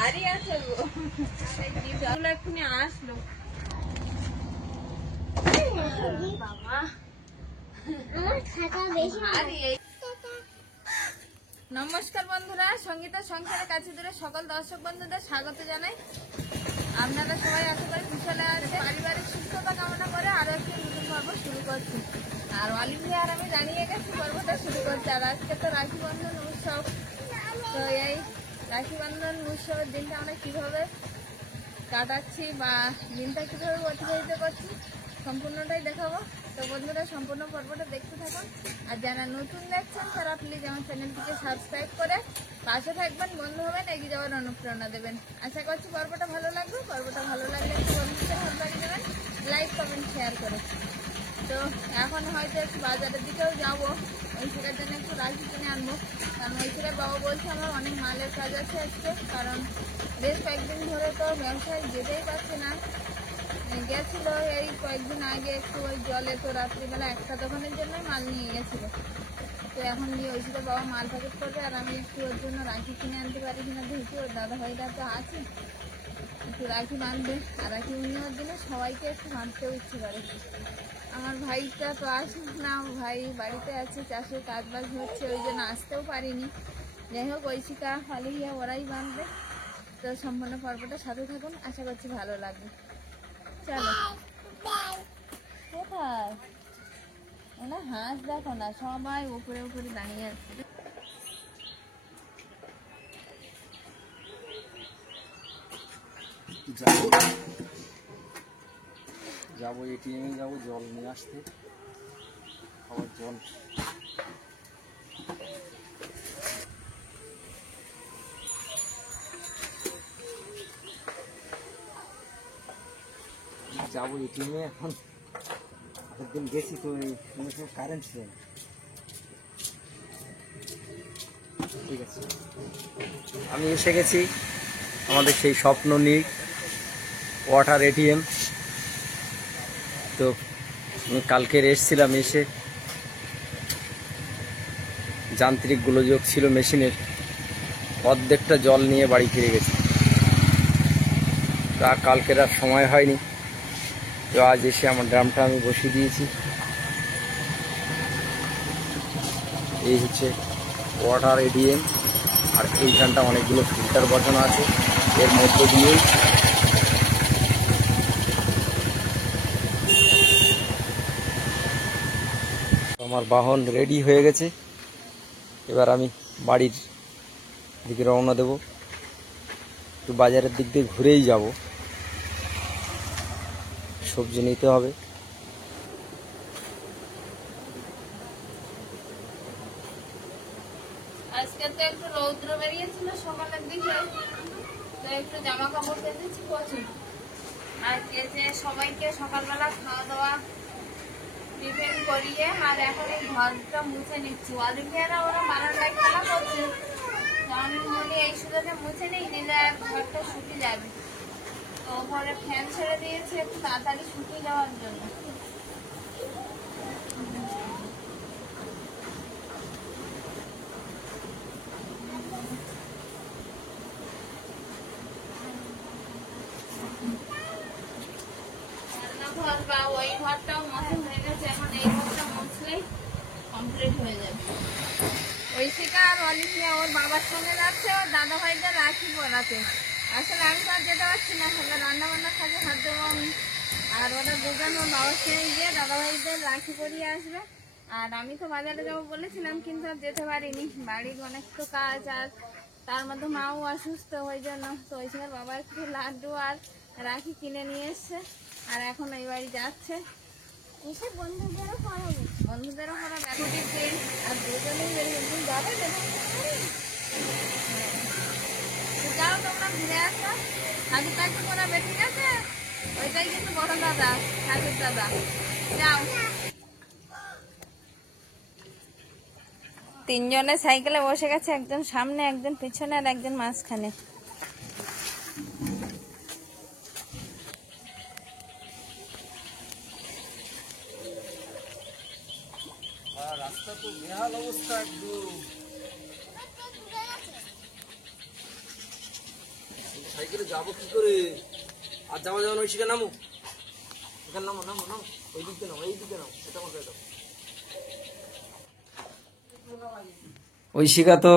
ভারী আছে গো, এক্ষুনি আসলো। নমস্কার বন্ধুরা, সঙ্গীতা সংসারের কাছে দূরে সকল দর্শক বন্ধুদের স্বাগত জানাই। আপনারা সবাই আশা করি কুশলে আছে, পারিবারিক সুস্থতা কামনা করে আরো একটি নতুন পর্ব শুরু করছি। আর অলিভিয়া আর আমি জানিয়ে গেছি পর্বটা শুরু করছি। আর আজকে তো রাখি বন্ধন উৎসব, তো এই রাখি বন্ধন উৎসবের দিনটা আমরা কিভাবে কাটাচ্ছি বা দিনটা কিভাবে অতিবাহিত করছি সম্পূর্ণটাই দেখাবো। তো বন্ধুরা সম্পূর্ণ পর্বটা দেখতে থাকুন। আর যারা নতুন দেখছেন তারা প্লিজ আমার চ্যানেলটিকে সাবস্ক্রাইব করে পাশে থাকবেন, বন্ধু হবেন, এগিয়ে যাওয়ার অনুপ্রেরণা দেবেন। আশা করছি পর্বটা ভালো লাগবে। পর্বটা ভালো লাগলে একটু বন্ধুদের ভালো লাগিয়ে দেবেন, লাইক কমেন্ট শেয়ার করে। তো এখন হয়তো একটু বাজারের দিকেও যাবো, ঐশীর জন্য একটু রাখি কিনে আনবো। কারণ ঐশীর বাবা বলছে আমার অনেক মালের কাজ আছে আজকে, কারণ বেশ কয়েকদিন ধরে তো ব্যবসায় যেতেই পারছে না। গেছিল এই কয়েকদিন আগে একটু ওই জলে, তো রাত্রিবেলা একটা দোকানের জন্যই মাল নিয়ে গেছিলো। তো এখন গিয়ে ঐশীর বাবা মাল প্যাকেট করবে, আর আমি একটু ওর জন্য রাখি কিনে আনতে পারি কিনা দেখি। ওর দাদা ভাইরা তো আছে, একটু রাখি বাঁধবে। আর রাখি পূর্ণিমার দিনে সবাইকে একটু বাঁধতেও ইচ্ছে করে। আমার ভাইটা তো আসুক না, ভাই বাড়িতে আছে, চাষের কাজ বাজ হচ্ছে, ওই জন্য আসতেও পারিনি। যাই হোক ঐশিকা অলিভিয়া ওরাই বাঁধবে। তো সম্পূর্ণ পর্বটা সাথে থাকুন, আশা করছি ভালো লাগবে। চলো। কোথায় ওনা হাঁস দেখো না, সবাই উপরে উপরে দাঁড়িয়ে আছে। যাবো এটিএমে, যাবো জল নিয়ে আসতে, আবার জল যাবো এটিএমে। এখন একদিন গেছি তো এই কোনো সময় কারেন্ট ছিল না। ঠিক আছে, আমি এসে গেছি আমাদের সেই স্বপ্ন নীড় ওয়াটার এটিএম। তো আমি কালকের এসেছিলাম, এসে যান্ত্রিক গোলযোগ ছিল মেশিনের, অর্ধেকটা জল নিয়ে বাড়ি ফিরে গেছি। তা কালকের আর সময় হয়নি, তো আজ এসে আমার ড্রামটা আমি বসিয়ে দিয়েছি। এই হচ্ছে ওয়াটার এটিএম। আর এইখানটা অনেকগুলো ফিল্টার বসানো আছে, এর মধ্য দিয়েই আমার বাহন রেডি হয়ে গেছে। এবার আমি বাড়ির দিকে রওনা দেব। একটু বাজারের দিক দিয়ে ঘুরেই যাব, সবজি নিতে হবে। আজকে তো একটু রৌদ্র বেরিয়েছিল সকালের দিকে, তো একটু জামা কাপড় কেটেছি প্রচুর। আর কেটে সবাইকে সকালবেলা খাওয়া দাওয়া টিফিন করিয়ে আর এখন এই ঘরটা মুছে নিচ্ছি। অলিভিয়ারা ওরা বারান্দায় খেলা করছে, তো আমি বলি এই সুযোগে মুছে নিই, নিলে আর ঘরটা শুকিয়ে যাবে। তো ঘরে ফ্যান ছেড়ে দিয়েছে একটু তাড়াতাড়ি শুকিয়ে যাওয়ার জন্য। রান্নাঘর বা ওই ঘরটাও মোছা হয়ে গেছে, এখন এই ঘরটা মুছলেই কমপ্লিট হয়ে যাবে। ঐশিকা আর অলিভিয়া ওর বাবার সঙ্গে যাচ্ছে ওর দাদা ভাইদের রাখি পরাতে। আসলে আমি তো আর যেতে পারছি না, আসলে রান্না বান্না কাজে হাত দেবো আমি। আর ওরা দুজন ওর বাবার সঙ্গে গিয়ে দাদা ভাইদের রাখি পরিয়ে আসবে। আর আমি তো বাজারে যাবো বলেছিলাম, কিন্তু আর যেতে পারিনি, বাড়ির অনেক তো কাজ, আর তার মধ্যে মাও অসুস্থ, ওই জন্য। তো ঐশিকার বাবা একটু লাড্ডু আর রাখি কিনে নিয়ে এসছে, আর এখন এই বাড়ি যাচ্ছে। বন্ধুদেরও পড়াবে, বন্ধুদেরও পড়াবে ছুটির দিন, আর দুজনেই বেরিয়ে যাবে। যাও তোমরা ঘুরে আসো, হাজু কাজু করাবে, ঠিক আছে? ওইটাই কিন্তু বড় দাদা, হাজুর দাদা। যাও। তিনজনে সাইকেলে বসে গেছে, একজন সামনে, একজন পিছনে, আর একজন মাঝখানে। রাস্তা তো বেহাল অবস্থা একদম। সাইকেলে যাবো কি করে? আর যাওয়া যাওয়া নয়, সেখানে নামো, এখানে নামো নামো নামো, ওই দিকে নাও, এই দিকে নাও, এটা মাথায় দাও। ঐশিকা তো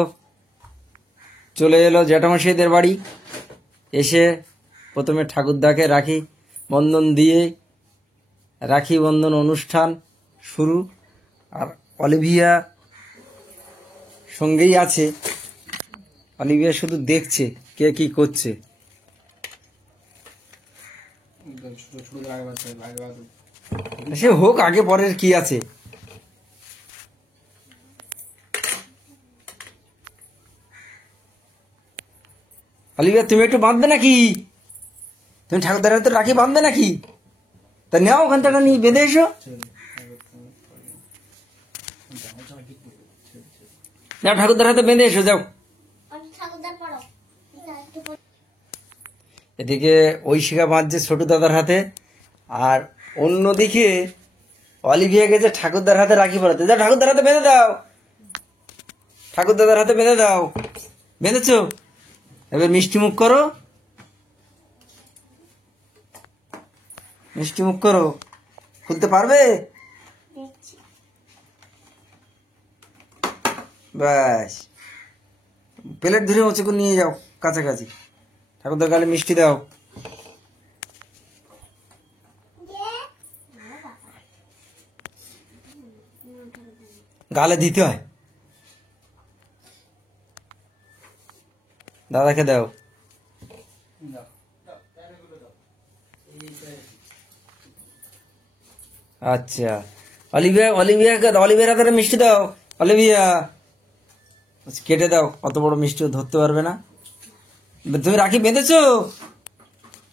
চলে এলো জ্যাঠামশাইদের বাড়ি। এসে প্রথমে ঠাকুরদাকে রাখি বন্ধন দিয়ে রাখি বন্ধন অনুষ্ঠান শুরু। আর অলিভিয়া সঙ্গেই আছে, অলিভিয়া শুধু দেখছে কে কি করছে। সে হোক, আগে পরের কি আছে। অলিভিয়া তুমি একটু বাঁধবে নাকি? তুমি ঠাকুরদার তো রাখি বাঁধবে নাকি? তা নেও ওখান থেকে নিয়ে বেঁধে এসো। যাও ঠাকুরদার হাতে বেঁধে এসো, যাও। এদিকে ঐশিকা বাঁধছে ছোট দাদার হাতে, আর অন্যদিকে অলিভিয়া গেছে ঠাকুরদার হাতে রাখি পরাতে। যাও ঠাকুরদার হাতে বেঁধে দাও, ঠাকুরদাদার হাতে বেঁধে দাও। বেঁধেছো? এবার মিষ্টি মুখ করো, মিষ্টি মুখ করো। খুলতে পারবে? ব্যাস, প্লেট ধরে হচ্ছে নিয়ে যাও কাছাকাছি। ঠাকুরদার গালে মিষ্টি দাও। গালে দিতে হয়, দাদাকে দাও। আচ্ছা, অলিভিয়া অলিভিয়ার হাতে মিষ্টি দাও। অলিভিয়া কেটে দাও, অত বড় মিষ্টি ধরতে পারবে না। তুমি রাখি বেঁধেছো?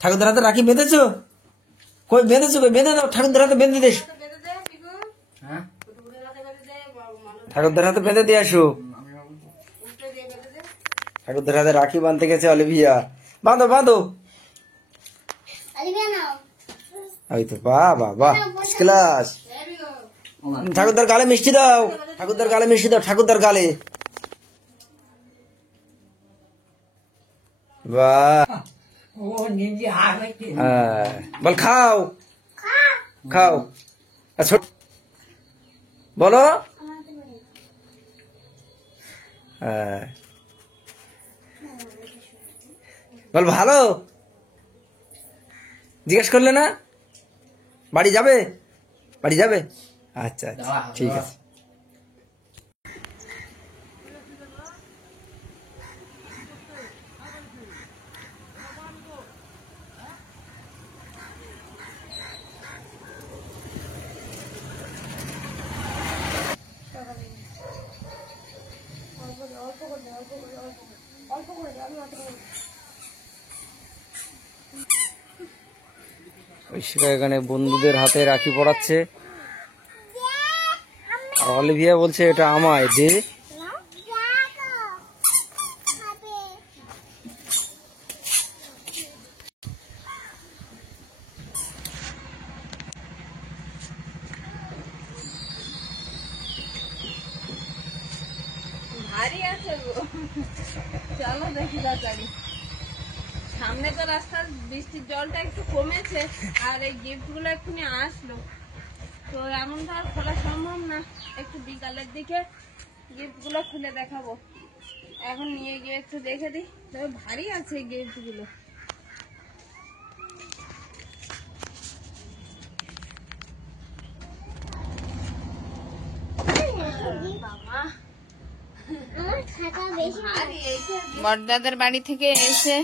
ঠাকুরদার হাতে রাখি বেঁধেছো? কই বেঁধেছো? বেঁধে দাও, ঠাকুরদার হাতে বেঁধে দিস। হ্যাঁ, ঠাকুরদার হাতে বেঁধে দিয়ে আসো। ঠাকুরদার হাতে রাখি বাঁধতে গেছে অলিভিয়া। বাঁধো বাঁধো। ওই তো, বাহ বাহ বাহ, ক্লাস। ঠাকুরদার গালে মিষ্টি দাও, ঠাকুরদার গালে মিষ্টি দাও, ঠাকুরদার গালে। বাহ, বল খাও খাও। আচ্ছা বলো। বল ভালো। জিজ্ঞেস করলে না? বাড়ি যাবে? বাড়ি যাবে? আচ্ছা আচ্ছা, ঠিক আছে। ঐশিকা এখানে বন্ধুদের হাতে রাখি পড়াচ্ছে, আর অলিভিয়া বলছে এটা আমায় দে। ভারী আছে গো, চলো দেখি তাড়াতাড়ি। সামনে তো রাস্তার বৃষ্টির জলটা একটু কমেছে, আর এই গিফট গুলো এক্ষুনি আসলো, তো এমন তো আর খোলা সম্ভব না। একটু বিকালের দিকে গিফট গুলো খুলে দেখাবো। এখন নিয়ে গিয়ে একটু দেখে দিই, তবে ভারী আছে গিফট গুলো। বড়দাদার বাড়ি থেকে এসে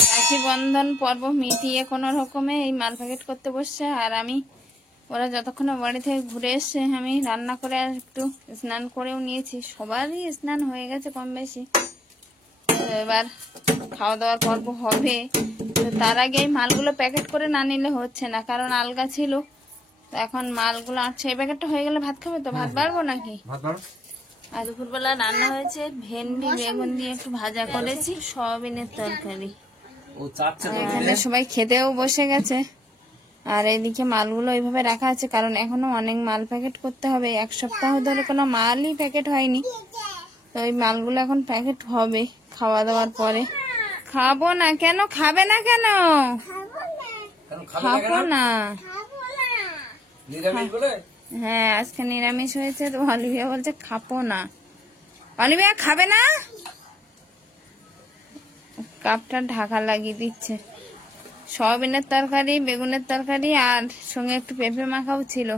রাখি বন্ধন পর্ব মিটিয়ে কোনো রকমে এই মাল প্যাকেট করতে বসছে, আর আমি ওরা যতক্ষণ বাড়ি থেকে ঘুরে এসছে আমি রান্না করে আর একটু স্নান করেও নিয়েছি। সবারই স্নান হয়ে গেছে কম বেশি, এবার খাওয়া দাওয়ার পর্ব হবে। তো তার আগে এই মালগুলো প্যাকেট করে না নিলে হচ্ছে না, কারণ আলগা ছিল। তো এখন মালগুলো আটছে, এই প্যাকেটটা হয়ে গেলে ভাত খাবে তো? ভাত বাড়বো নাকি? আর দুপুরবেলা রান্না হয়েছে ভেন্ডি বেগুন দিয়ে একটু ভাজা করেছি, সয়াবিনের তরকারি। এখানে সবাই খেতেও বসে গেছে, আর এইদিকে মালগুলো এইভাবে রাখা আছে, কারণ এখনো অনেক মাল প্যাকেট করতে হবে। এক সপ্তাহ ধরে কোনো মালই প্যাকেট হয়নি, তো এই মালগুলো এখন প্যাকেট হবে খাওয়া দাওয়ার পরে। খাবো না কেন? খাবে না কেন? খাবো না। নিরামিষ বলে হ্যাঁ আজকে নিরামিষ হয়েছে তো অলিভিয়া বলছে খাবো না। অলিভিয়া খাবে না? কাপটা ঢাকা লাগিয়ে দিচ্ছে। সয়াবিনের তরকারি, বেগুনের তরকারি আর সঙ্গে একটু পেঁপে মাখাও ছিল।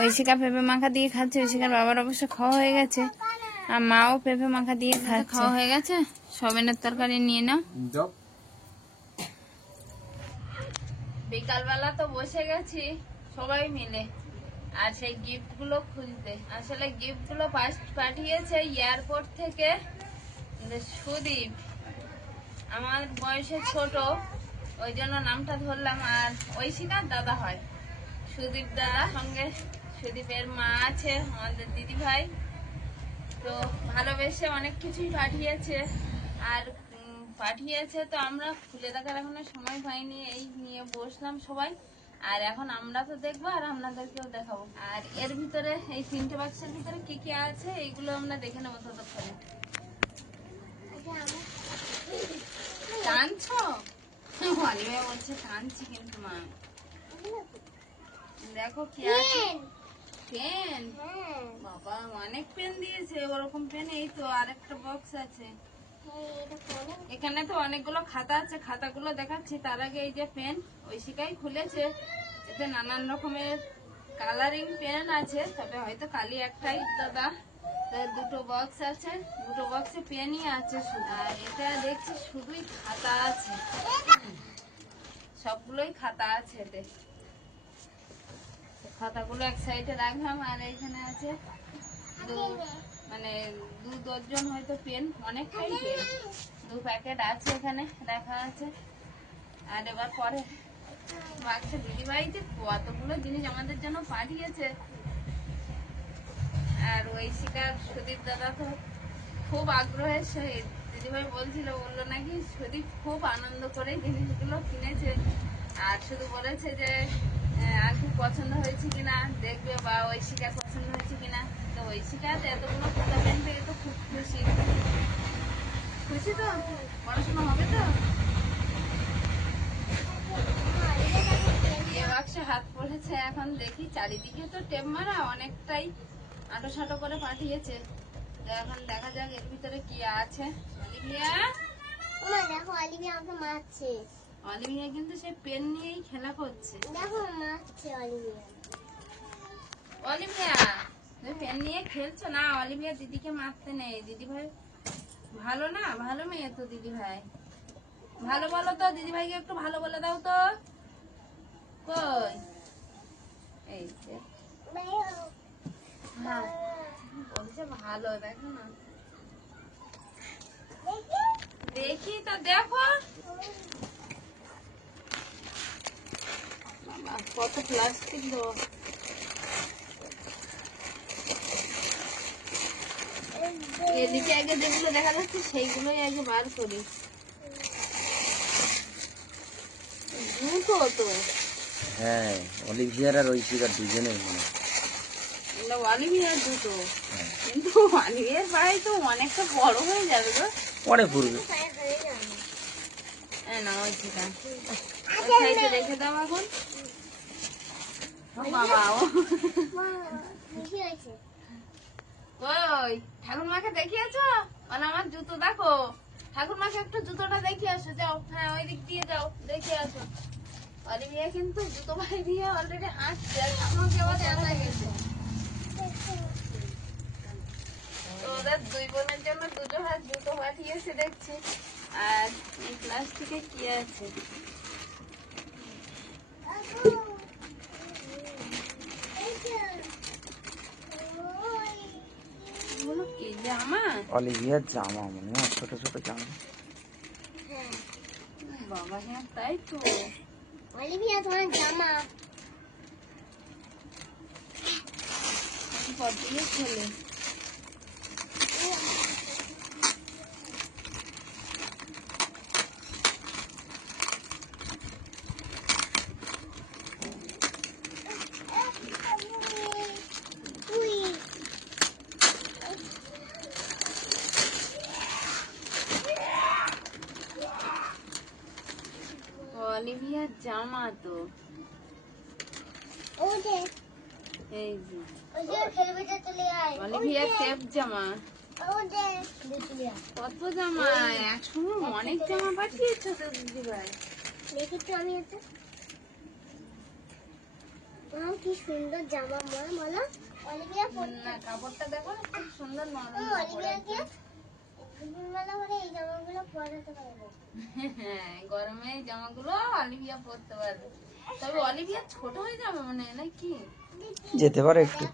ঐশিকা পেঁপে মাখা দিয়ে খাচ্ছে। ঐশিকার বাবার অবশ্য খাওয়া হয়ে গেছে আর মাও পেঁপে মাখা দিয়ে খাচ্ছে। খাওয়া হয়ে গেছে, সয়াবিনের তরকারি নিয়ে নাও। বিকালবেলা তো বসে গেছি সবাই মিলে আর সেই গিফট গুলো খুঁজতে। আসলে গিফট গুলো পাঠিয়েছে এয়ারপোর্ট থেকে সুদীপ, আমার বয়সে ছোট ওই জন্য নামটা ধরলাম। আর ঐশিকার দাদা হয় সুদীপ দাদা, সঙ্গে সুদীপের মা আছে, আমাদের দিদি ভাই। তো ভালোবেসে অনেক কিছুই পাঠিয়েছে আর পাঠিয়েছে তো আমরা খুলে দেখার এখনো সময় পাইনি, এই নিয়ে বসলাম সবাই। আর এখন আমরা তো দেখবো আর আপনাদেরকেও দেখাবো। আর এর ভিতরে এই 3টে বাক্সের ভিতরে কি কি আছে এইগুলো আমরা দেখে নেবো ততক্ষণে। টানছো? অলিভিয়া বলছে টানছি কিন্তু মা। দেখো কি আছে। পেন? বাবা অনেক পেন দিয়েছে। ওরকম পেন এই তো আরেকটা বক্স আছে। এখানে তো অনেকগুলো খাতা আছে, খাতাগুলো দেখাচ্ছি। তার আগে এই যে পেন ঐশিকাই খুলেছে। এতে নানান রকমের কালারিং পেন আছে, তবে হয়তো কালি একটাই দাদা। দুটো বক্স আছে, দুটো বক্সে পেনই আছে শুধু। আর এটা দেখছি শুধুই খাতা আছে, সবগুলোই খাতা আছে এতে। খাতাগুলো এক সাইডে রাখলাম। আর এইখানে আছে মানে 2 হয়তো পেন, অনেকটাই পেন। 2 প্যাকেট আছে এখানে রাখা আছে। আর এবার পরে বাচ্চা দিদিভাই যে কতগুলো জিনিস আমাদের জন্য পাঠিয়েছে। আর ঐশিকার সুদীপ দাদা তো খুব আগ্রহের সহিত দিদিভাই বললো নাকি সুদীপ খুব আনন্দ করে জিনিসগুলো কিনেছে। আর শুধু বলেছে যে আর খুব পছন্দ হয়েছে কিনা দেখবে, বা ঐশিকার পছন্দ হয়েছে কিনা। তো ঐশিকার এতগুলো খাতা পেন পেয়ে তো খুব খুশি। খুশি তো? পড়াশোনা হবে তো? বাক্সে হাত পড়েছে। এখন দেখি, চারিদিকে তো টেপ মারা, অনেকটাই আটো সাটো করে পাঠিয়েছে। তো এখন দেখা যাক এর ভিতরে কি আছে। অলিভিয়া, দেখো অলিভিয়া আমাকে মারছে। অলিভিয়া কিন্তু সে পেন নিয়েই খেলা করছে। দেখো মারছে অলিভিয়া। অলিভিয়া তুমি পেন নিয়ে খেলছো না? অলিভিয়া দিদিকে মারতে নেই। দিদি ভাই ভালো না? ভালো মেয়ে তো দিদি ভাই। ভালো বলো তো, দিদি ভাইকে একটু ভালো বলে দাও তো। কই এই যে হ্যাঁ বলছে ভালো। দেখো না, দেখি তো। দেখো বাবা কত প্লাস্টিক দেওয়া। এদিকে আগে যেগুলো দেখা যাচ্ছে সেইগুলোই আগে বার করি। দুটো তো, হ্যাঁ অলিভিয়ার আর ঐশিকার দুজনের মনে অলিভিয়ার দুটো, কিন্তু অলিভিয়ার ভাই তো অনেকটা বড় হয়ে যাবে গো। পরে পড়বে। না ঐশিকা ওই সাইডে রেখে দাও এখন। ও বাবা ও ওই ঠাকুরমাকে দেখিয়েছো? মানে আমার জুতো দেখো। ঠাকুরমাকে একটু জুতোটা দেখিয়ে আসো, যাও। হ্যাঁ ওই দিক দিয়ে যাও, দেখে আসো। অলিভিয়া কিন্তু জুতো ভাই দিয়ে অলরেডি হাঁটছে, আর ঠাকুরমাকে আবার জানা গেছে। তো ওদের 2 বোনের জন্য 2 হাত জুতো পাঠিয়েছে দেখছি। আর এই প্লাস্টিকে কি আছে? এগুলো কি জামা? অলিভিয়ার জামা মনে হয়, ছোট ছোট জামা। বাবা হ্যাঁ তাই তো। অলিভিয়া তোমার জামা। কত দিয়ে ছেলে অলিভিয়ার জামা তো ও যে এই যে ওই যে টেলিভিশন চলে আয় অলিভিয়ার টেপ জামা। ও যে দেখি কত জামা একসঙ্গে অনেক জামা পাঠিয়েছো তো দিদি ভাই। দেখি তো আমি এটা কি সুন্দর জামা মা বলো অলিভিয়া না কাপড়টা দেখো না, খুব সুন্দর নরম কাপড় অলিভিয়াকে একদম। দুপুরবেলা করে এই জামাগুলো পরাতে পারবো হ্যাঁ গরমে এই জামাগুলো অলিভিয়া পরতে পারবে। তবে অলিভিয়া ছোট হয়ে যাবে মনে হয় নাকি? যেতে পারে একটু।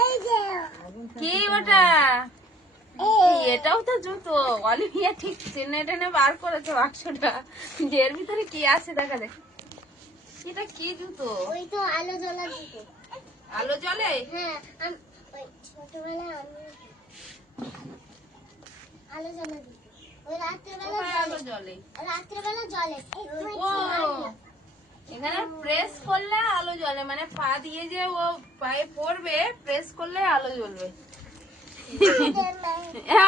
এই যে কি ওটা? এই, এটাও তো জুতো। অলিভিয়া ঠিক টেনে টেনে বার করেছে বাক্সটা, যে এর ভিতরে কি আছে দেখা দেখ। এটা কি জুতো? ওই তো আলো জ্বলা দিতে আলো জ্বলে? হ্যাঁ ওই ছোটবেলায় আমি আলো জ্বলা দিতে ওই রাত্রেবেলা কোথায় আলো জ্বলে? রাত্রেবেলা জ্বলে ও এখানে প্রেস করলে আলো জ্বলে, মানে পা দিয়ে যে ও পায়ে পড়বে, প্রেস করলে আলো জ্বলবে।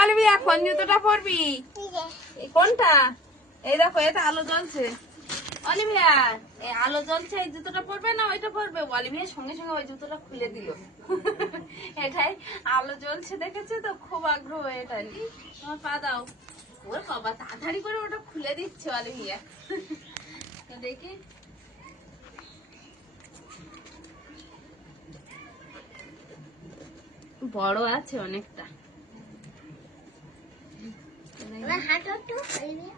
অলিভিয়া কোন জুতোটা পরবি? এই কোনটা? এই দেখো এটা আলো জ্বলছে। অলিভিয়া এই আলো জ্বলছে, এই জুতোটা পরবে না ওইটা পরবে? অলিভিয়া সঙ্গে সঙ্গে ওই জুতোটা খুলে দিল। এটাই আলো জ্বলছে দেখেছে তো, খুব আগ্রহ এটাই। তোমার পা দাও। ওর বাবা তাড়াতাড়ি করে ওটা খুলে দিচ্ছে অলিভিয়া। তো দেখি বড় আছে অনেকটা। এবার হাঁটো একটু অলিভিয়া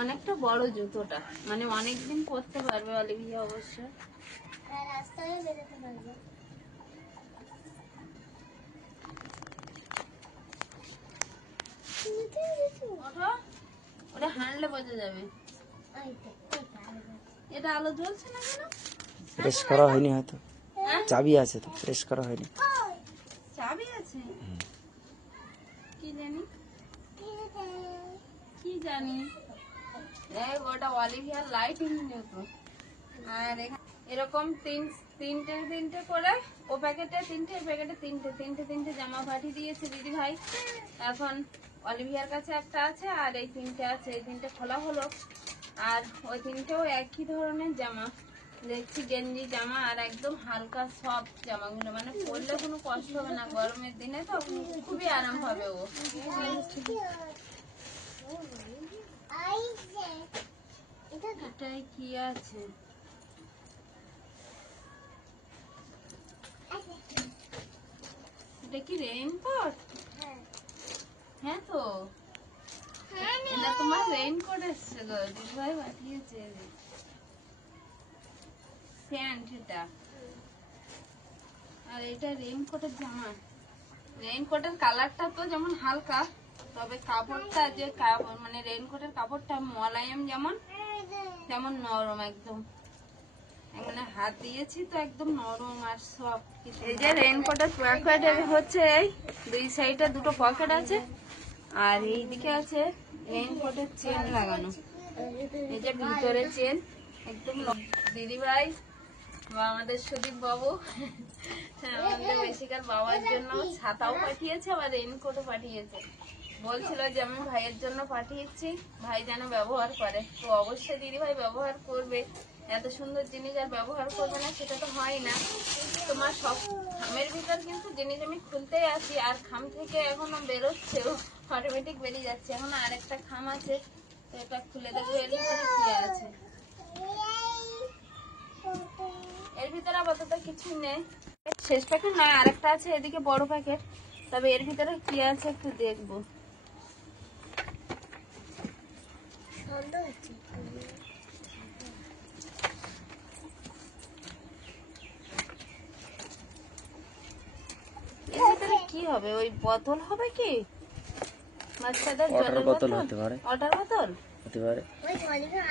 অনেকটা বড় জুতোটা, মানে অনেকদিন পরতে পারবে অলিভিয়া অবশ্য। রাস্তায় বেরোতে পারবে ওঠো, ওটা হাঁটলে বোঝা যাবে। এটা আলো জ্বলছে না কেন? প্রেস করা হয়নি হয়তো, হ্যাঁ? চাবি আছে তো, প্রেস করা হয়নি। চাবি আছে? কি জানি কি জানি। দেখ ওটা অলিভিয়ার লাইটিং জুতো। আর এরকম তিনটে তিনটে করে ও প্যাকেটে তিনটে, প্যাকেটে তিনটে তিনটে তিনটে জামা পাঠিয়ে দিয়েছে দিদি ভাই। এখন অলিভিয়ার কাছে একটা আছে আর এই তিনটে আছে, এই তিনটে খোলা হলো। আর ওই তিনটেও একই ধরনের জামা দেখছি, গেঞ্জি জামা আর একদম হালকা সফট জামাগুলো, মানে পরলে কোনো কষ্ট হবে না, গরমের দিনে তো খুবই আরাম হবে ও। এটাই কি আছে? এটা কি রেইনকোট? হ্যাঁ তো, এটা তোমার রেইনকোট এসছে গো, দিদিভাই পাঠিয়েছে। প্যান্ট এটা, আর এটা রেইনকোটের জামা। রেইনকোটের কালারটা তো যেমন হালকা, তবে কাপড়টা যে মানে রেইনকোটের কাপড়টা মোলায়েম যেমন, তেমন নরম একদম। মানে হাত দিয়েছি তো একদম নরম আর সফট। এই যে রেইনকোটের পকেট হচ্ছে, এই দুই সাইডে দুটো পকেট আছে, আর এইদিকে আছে রেইনকোটের চেন লাগানো। এই যে ভিতরে চেন একদম। দিদি ভাই বা আমাদের সুদীপ বাবু আমাদের বেশিকার বাবার জন্য ছাতাও পাঠিয়েছে, আবার রেইনকোটও পাঠিয়েছে। বলছিল যে আমি ভাইয়ের জন্য পাঠিয়েছি, ভাই যেন ব্যবহার করে। তো অবশ্যই দিদি ভাই ব্যবহার করবে, এত সুন্দর জিনিস আর ব্যবহার করবে না সেটা তো হয় না। তোমার সব খামের ভিতর কিন্তু জিনিস আমি খুলতেই আসি, আর খাম থেকে এখনো বেরোচ্ছেও, অটোমেটিক বেরিয়ে যাচ্ছে। এখন আরেকটা খাম আছে, তো এটা খুলে দেখবো এর ভিতরে কি আছে। এর ভিতরে আপাতত কিছুই নেই। শেষ প্যাকেট না, আরেকটা আছে এদিকে বড় প্যাকেট, তবে এর ভিতরে কি আছে একটু দেখবো। এর ভিতরে কি হবে? ওই বোতল হবে কি? বাচ্চাদের জলের বোতল হতে পারে, ওয়াটার বোতল হতে পারে। ওই অলিভিয়া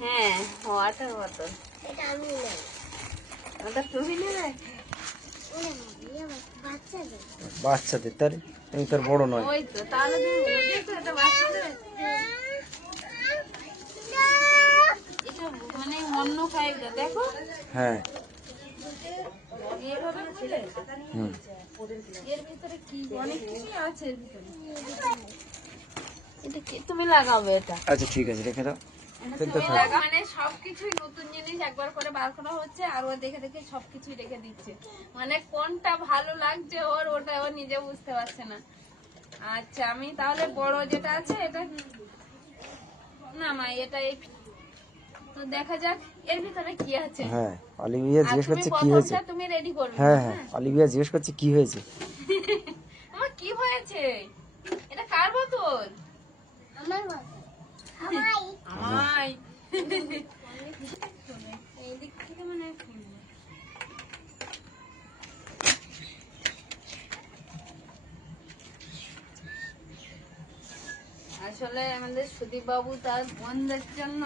হ্যাঁ ওয়াটার বোতল। এটা আমি নেই ওটা তুমি নেবে? বাচ্চাদের বাচ্চাদের, তাহলে তুমি তোর বড় নয়। ওই তো, তাহলে তুমি বুঝেছো এটা বাচ্চাদের। এটা মানে অন্য ফাইলটা দেখো। হ্যাঁ এইভাবে খুলে হুম এর ভিতরে কি অনেক কিছুই আছে এর ভিতরে। এটা কি তুমি লাগাবে এটা? আচ্ছা ঠিক আছে রেখে দাও। তুমি লাগাও। মানে সবকিছুই নতুন জিনিস একবার করে বার করা হচ্ছে আর ও দেখে দেখে সবকিছুই রেখে দিচ্ছে। মানে কোনটা ভালো লাগছে ওর ওটা ও নিজে বুঝতে পারছে না। আচ্ছা আমি তাহলে বড় যেটা আছে এটা না মা এটা এই তো দেখা যাক এর ভিতরে কি আছে। হ্যাঁ অলিভিয়া আর জিজ্ঞেস তুমি করছে কি হয়েছে। প্রথমটা তুমি রেডি করবে। হ্যাঁ হ্যাঁ অলিভিয়া জিজ্ঞেস করছে কি হয়েছে। আমার কি হয়েছে? এটা কার বোতল? আমার বাবা আমায় এই দিক থেকে মানে আসলে আমাদের সুদীপ বাবু তার বোনদের জন্য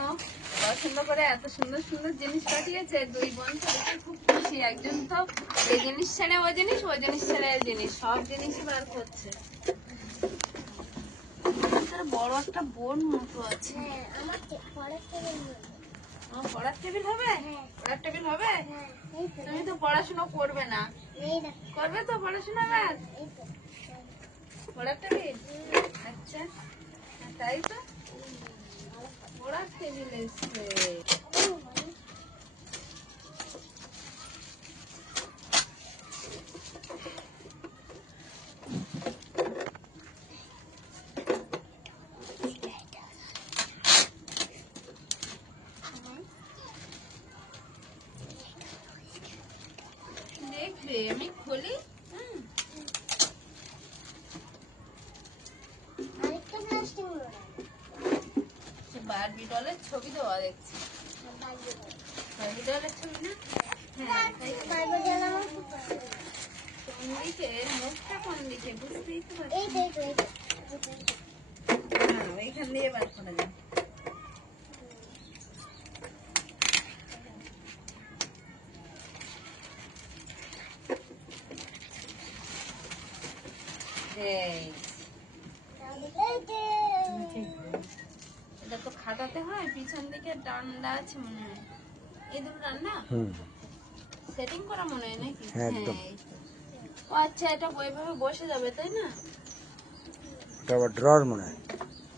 পছন্দ করে এত সুন্দর সুন্দর জিনিস পাঠিয়েছে। দুই বোন তো দেখে খুব খুশি। একজন তো এই জিনিস ছেড়ে ও জিনিস, ওই জিনিস ছেড়ে এই জিনিস, সব জিনিসই বার করছে। তার বড় একটা বোন মতো আছে। হ্যাঁ আমার পড়ার থেকে আমার পড়ার টেবিল হবে? হ্যাঁ। পড়ার টেবিল হবে? হ্যাঁ এই তো তুমি তো পড়াশোনা করবে না। এই দেখো করবে তো পড়াশোনা আবার? এই তো পড়ার টেবিল? আচ্ছা তাই তো পড়ার টেবিল এসছে। দেখবে আমি খুলি। আরেকটা প্লাস্টিক মোড়া বারবি ডলের ছবি দেওয়া দেখছি। বারবি ডলের ছবি না? হ্যাঁ তাই তো। বারবার জল আমার খুব পছন্দ। কোন দিকে মুখটা কোন দিকে বুঝতেই তো পারছি এই তো এই তো এই তো এই তো, এই তো। না এইখান দিয়ে বার করা যায়। এই এই যে। এটা তো খাটাতে হয়, পিছন দিকে ডান্ডা আছে মনে হয়। এই দুটো ডান্ডা হুম সেটিং করা মনে হয় নাকি? হ্যাঁ, একদম। এই তো। ও আচ্ছা এটা ওইভাবে বসে যাবে তাই না? এটা আবার ড্রয়ার মনে হয়।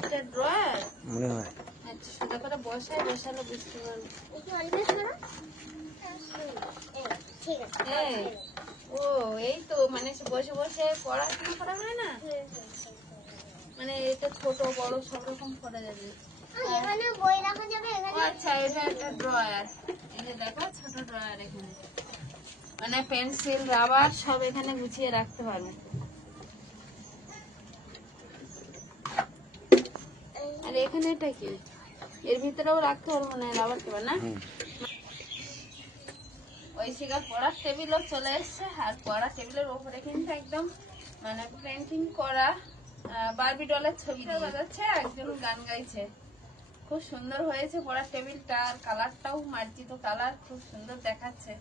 এটা ড্রয়ার। মনে হয় আচ্ছা সোজা করে বসালে বুঝতে পারবো। এই কি অলিভের মোড়া? এই, ঠিক আছে এই ও এই তো মানে বসে বসে পড়াশোনা করা হয় না, মানে এটা ছোট বড় সব রকম করা যাবে। এখানে বই রাখা যাবে ও এখানে আচ্ছা এটা একটা ড্রয়ার। এই যে দেখো ছোট ড্রয়ার এখানে, মানে পেন্সিল রাবার সব এখানে গুছিয়ে রাখতে পারবে। আর এখানে এটা কি? এর ভিতরেও রাখতে পারবো না রাবার পেপার না? ওই শিকার পড়ার টেবিলও চলে এসছে। আর পড়ার টেবিলের উপরে কিন্তু একদম মানে পেন্টিং করা বারবি ডলের ছবি বাজাচ্ছে, একজন গান গাইছে। খুব সুন্দর হয়েছে পড়ার টেবিলটা, আর কালারটাও মার্জিত কালার, খুব সুন্দর দেখাচ্ছে।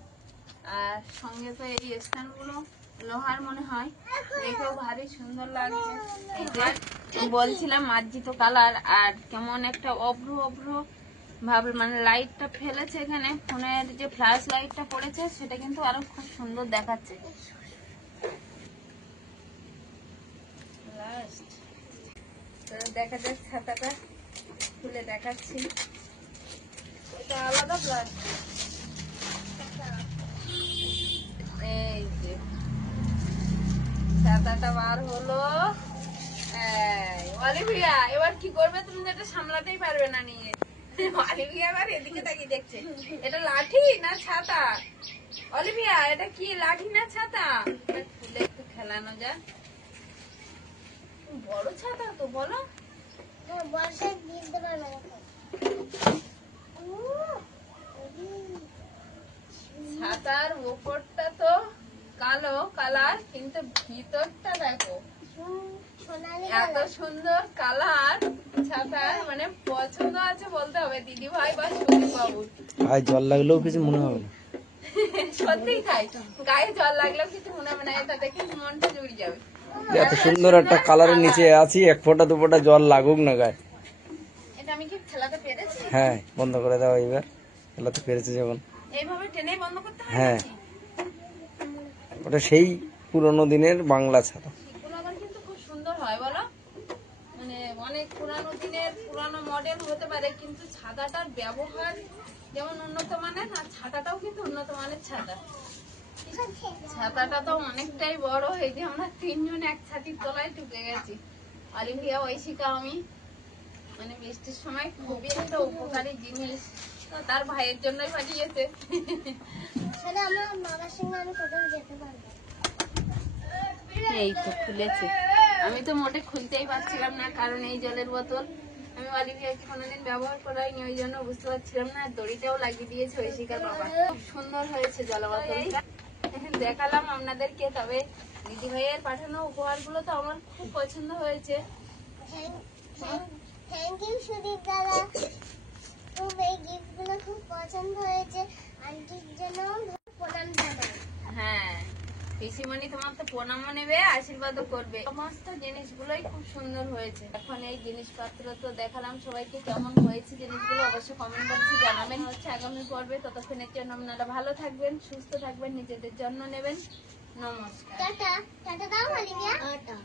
আর সঙ্গে তো এই স্ট্যান্ডগুলো লোহার মনে হয়, দেখেও ভারী সুন্দর লাগছে। এই যে বলছিলাম মার্জিত কালার, আর কেমন একটা অভ্র অভ্র ভাব, মানে লাইটটা ফেলেছে এখানে, ফোনের যে ফ্ল্যাশ লাইটটা পড়েছে সেটা কিন্তু আরো খুব সুন্দর দেখাচ্ছে। লাস্ট দেখা যাক ছাতাটা খুলে দেখাচ্ছি। এটা আলাদা প্লাস্টিক। এই যে ছাতাটা বার হলো। অলিভিয়া এবার কি করবে? তুমি তো এটা সামলাতেই পারবে না নিয়ে। অলিভিয়া আবার এদিকে তাকিয়ে দেখছে। এটা লাঠি না ছাতা? অলিভিয়া এটা কি লাঠি না ছাতা? এটা খুলে একটু খেলানো যায়। বড় ছাতা তো বলো। বর্ষায় দিতে পারবে না ছাতার উপরটা তো কালো কালার, কিন্তু ভিতরটা দেখো সোনালি এত সুন্দর কালার ছাতার, মানে পছন্দ আছে বলতে হবে দিদি ভাই বা সুদীপ বাবুর। ভাই জল লাগলেও কিছু মনে হবে না। সত্যিই তাই, গায়ে জল লাগলেও কিছু মনে হবে না, এটা দেখে মনটা জুড়ে যাবে। এত সুন্দর একটা কালারের নিচে আছি, এক ফোঁটা দু ফোঁটা জল লাগুক না গায়ে। এটা আমি কি খেলাতে পেরেছি? হ্যাঁ বন্ধ করে দাও এইবার, খেলাতে পেরেছে যখন। এইভাবে টেনে বন্ধ করতে হয় হ্যাঁ। নাকি? ওটা সেই পুরোনো দিনের বাংলা ছাতা। এগুলো আবার কিন্তু খুব সুন্দর হয় বলো, মানে অনেক পুরানো দিনের পুরানো মডেল হতে পারে, কিন্তু ছাতাটার ব্যবহার যেমন উন্নত মানের, আর ছাতাটাও কিন্তু উন্নত মানের ছাতা। ছাতাটা তো অনেকটাই বড়, এই যে আমরা তিনজন এক ছাতির তলায় ঢুকে গেছি, অলিভিয়া, ঐশিকা, আমি। মানে বৃষ্টির সময় খুবই একটা উপকারী জিনিস, তো তার ভাইয়ের জন্যই পাঠিয়েছে। তাহলে আমার মামার সঙ্গে আমি কোথাও যেতে পারবো। এই তো খুলেছে, আমি তো মোটে খুলতেই পারছিলাম না, কারণ এই জলের বোতল আমি অলিভিয়াকে কোনোদিন ব্যবহার করাইনি, ওই জন্য বুঝতে পারছিলাম না। আর দড়িটাও লাগিয়ে দিয়েছে ঐশিকার বাবা। খুব সুন্দর হয়েছে জল বোতলটা, দেখালাম আপনাদেরকে। তবে দিদি ভাইয়ের পাঠানো উপহারগুলো তো আমার খুব পছন্দ হয়েছে। থ্যাংক ইউ সুদীপ দাদা, খুব এই গিফট গুলো খুব পছন্দ হয়েছে। আন্টির জন্য প্রণাম জানাই। হ্যাঁ, পিসিমণি তোমার তো প্রণামও নেবে, আশীর্বাদও করবে। সমস্ত জিনিসগুলোই খুব সুন্দর হয়েছে। এখন এই জিনিসপত্র তো দেখালাম সবাইকে, কেমন হয়েছে জিনিসগুলো অবশ্যই কমেন্ট বক্সে জানাবেন। হচ্ছে আগামী পর্বে, ততক্ষণের জন্য আপনারা ভালো থাকবেন, সুস্থ থাকবেন, নিজেদের যত্ন নেবেন। নমস্কার। টাটা টাটা দাও অলিভিয়া। টাটা।